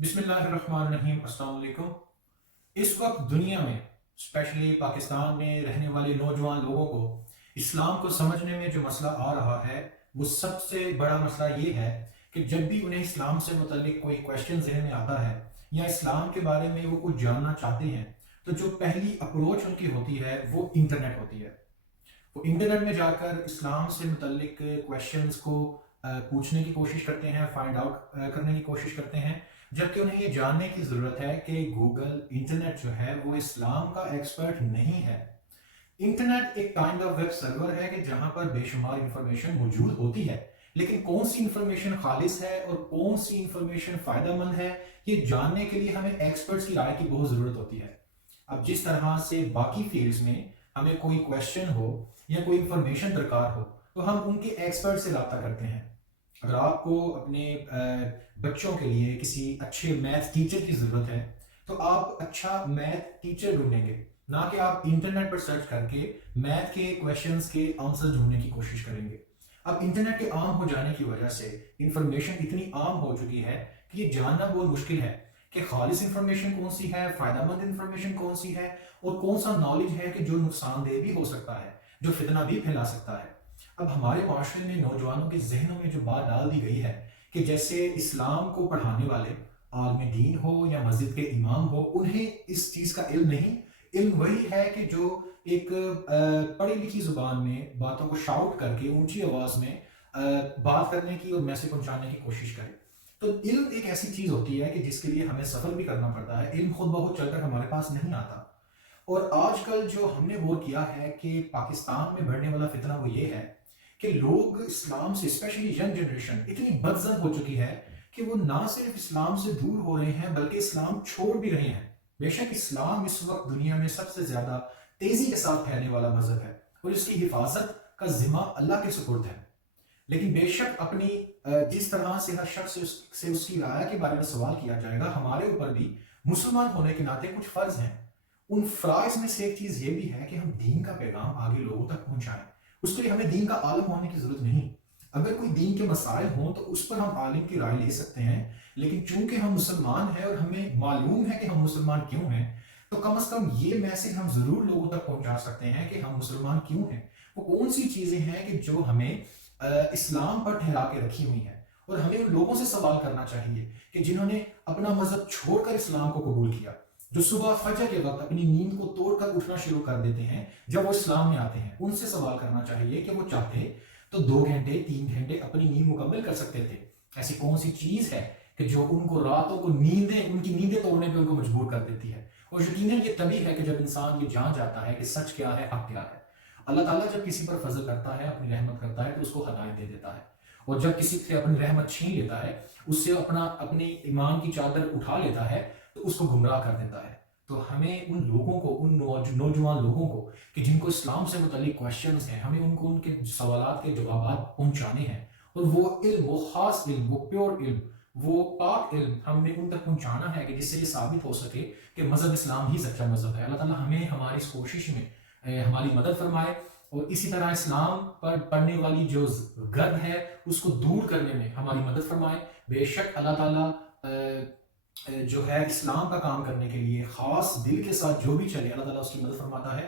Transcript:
بسم اللہ الرحمن الرحیم۔ السلام علیکم۔ اس وقت دنیا میں اسپیشلی پاکستان میں رہنے والے نوجوان لوگوں کو اسلام کو سمجھنے میں جو مسئلہ آ رہا ہے وہ سب سے بڑا مسئلہ یہ ہے کہ جب بھی انہیں اسلام سے متعلق کوئی کویشچن ذہن میں آتا ہے یا اسلام کے بارے میں وہ کچھ جاننا چاہتے ہیں تو جو پہلی اپروچ ان کی ہوتی ہے وہ انٹرنیٹ ہوتی ہے۔ وہ انٹرنیٹ میں جا کر اسلام سے متعلق کویشچنز کو پوچھنے کی کوشش کرتے ہیں، فائنڈ آؤٹ کرنے کی کوشش کرتے ہیں، جبکہ انہیں یہ جاننے کی ضرورت ہے کہ گوگل انٹرنیٹ جو ہے وہ اسلام کا ایکسپرٹ نہیں ہے۔ انٹرنیٹ ایک کائنڈ آف ویب سرور ہے کہ جہاں پر بے شمار انفارمیشن موجود ہوتی ہے، لیکن کون سی انفارمیشن خالص ہے اور کون سی انفارمیشن فائدہ مند ہے یہ جاننے کے لیے ہمیں ایکسپرٹس کی رائے کی بہت ضرورت ہوتی ہے۔ اب جس طرح سے باقی فیلڈز میں ہمیں کوئی کویشچن ہو یا کوئی انفارمیشن درکار ہو تو ہم ان کے ایکسپرٹ سے رابطہ کرتے ہیں۔ اگر آپ کو اپنے بچوں کے لیے کسی اچھے میتھ ٹیچر کی ضرورت ہے تو آپ اچھا میتھ ٹیچر ڈھونڈیں گے، نہ کہ آپ انٹرنیٹ پر سرچ کر کے میتھ کے کویشچنز کے آنسر ڈھونڈنے کی کوشش کریں گے۔ اب انٹرنیٹ کے عام ہو جانے کی وجہ سے انفارمیشن اتنی عام ہو چکی ہے کہ یہ جاننا بہت مشکل ہے کہ خالص انفارمیشن کون سی ہے، فائدہ مند انفارمیشن کون سی ہے، اور کون سا نالج ہے کہ جو نقصان دہ بھی ہو سکتا ہے، جو فتنہ بھی پھیلا سکتا ہے۔ اب ہمارے معاشرے میں نوجوانوں کے ذہنوں میں جو بات ڈال دی گئی ہے کہ جیسے اسلام کو پڑھانے والے عالم دین ہو یا مسجد کے امام ہو، انہیں اس چیز کا علم نہیں، علم وہی ہے کہ جو ایک پڑھی لکھی زبان میں باتوں کو شاؤٹ کر کے اونچی آواز میں بات کرنے کی اور میسج پہنچانے کی کوشش کرے۔ تو علم ایک ایسی چیز ہوتی ہے کہ جس کے لیے ہمیں سفر بھی کرنا پڑتا ہے، علم خود بخود چل کر ہمارے پاس نہیں آتا۔ اور آج کل جو ہم نے غور کیا ہے کہ پاکستان میں بڑھنے والا فتنہ وہ یہ ہے کہ لوگ اسلام سے اسپیشلی ینگ جنریشن اتنی بدظن ہو چکی ہے کہ وہ نہ صرف اسلام سے دور ہو رہے ہیں بلکہ اسلام چھوڑ بھی رہے ہیں۔ بے شک اسلام اس وقت دنیا میں سب سے زیادہ تیزی کے ساتھ پھیلنے والا مذہب ہے اور اس کی حفاظت کا ذمہ اللہ کے سپرد ہے، لیکن بے شک اپنی جس طرح سے ہر شخص سے اس کی رائے کے بارے میں سوال کیا جائے گا، ہمارے اوپر بھی مسلمان ہونے کے ناطے کچھ فرض ہیں۔ ان فرائض میں سے ایک چیز یہ بھی ہے کہ ہم دین کا پیغام آگے لوگوں تک پہنچائیں۔ اس کے لیے ہمیں دین کا عالم ہونے کی ضرورت نہیں۔ اگر کوئی دین کے مسائل ہوں تو اس پر ہم عالم کی رائے لے سکتے ہیں، لیکن چونکہ ہم مسلمان ہیں اور ہمیں معلوم ہے کہ ہم مسلمان کیوں ہیں، تو کم از کم یہ میسج ہم ضرور لوگوں تک پہنچا سکتے ہیں کہ ہم مسلمان کیوں ہیں، وہ کون سی چیزیں ہیں کہ جو ہمیں اسلام پر ٹھہرا کے رکھی ہوئی ہیں۔ اور ہمیں ان لوگوں سے سوال کرنا چاہیے کہ جنہوں نے اپنا مذہب چھوڑ کر اسلام کو قبول کیا، جو صبح فجر کے وقت اپنی نیند کو توڑ کر اٹھنا شروع کر دیتے ہیں جب وہ اسلام میں آتے ہیں، ان سے سوال کرنا چاہیے کہ وہ چاہتے تو 2 گھنٹے 3 گھنٹے اپنی نیند مکمل کر سکتے تھے۔ ایسی کون سی چیز ہے کہ جو ان کو راتوں کو نیندیں، ان کی نیندیں توڑنے پہ ان کو مجبور کر دیتی ہے؟ اور یقیناً یہ تبھی ہے کہ جب انسان یہ جان جاتا ہے کہ سچ کیا ہے، حق کیا ہے۔ اللہ تعالیٰ جب کسی پر فضل کرتا ہے، اپنی رحمت کرتا ہے تو اس کو ہدایت دے دیتا ہے، اور جب کسی سے اپنی رحمت چھین لیتا ہے، اس سے اپنی ایمان کی چادر اٹھا لیتا ہے تو اس کو گمراہ کر دیتا ہے۔ تو ہمیں ان لوگوں کو، ان نوجوان لوگوں کو کہ جن کو اسلام سے متعلق کویشچنز ہیں، ہمیں ان کو ان کے سوالات کے جوابات پہنچانے ہیں، اور وہ علم، وہ خاص علم، وہ پیور علم، وہ پاک علم ہم نے ان تک پہنچانا ہے کہ جس سے یہ ثابت ہو سکے کہ مذہب اسلام ہی سچا مذہب ہے۔ اللہ تعالیٰ ہمیں ہماری اس کوشش میں ہماری مدد فرمائے، اور اسی طرح اسلام پر پڑنے والی جو گرد ہے اس کو دور کرنے میں ہماری مدد فرمائے۔ بے شک اللہ تعالیٰ جو ہے اسلام کا کام کرنے کے لیے خاص دل کے ساتھ جو بھی چلے، اللہ تعالیٰ اس کی مدد فرماتا ہے۔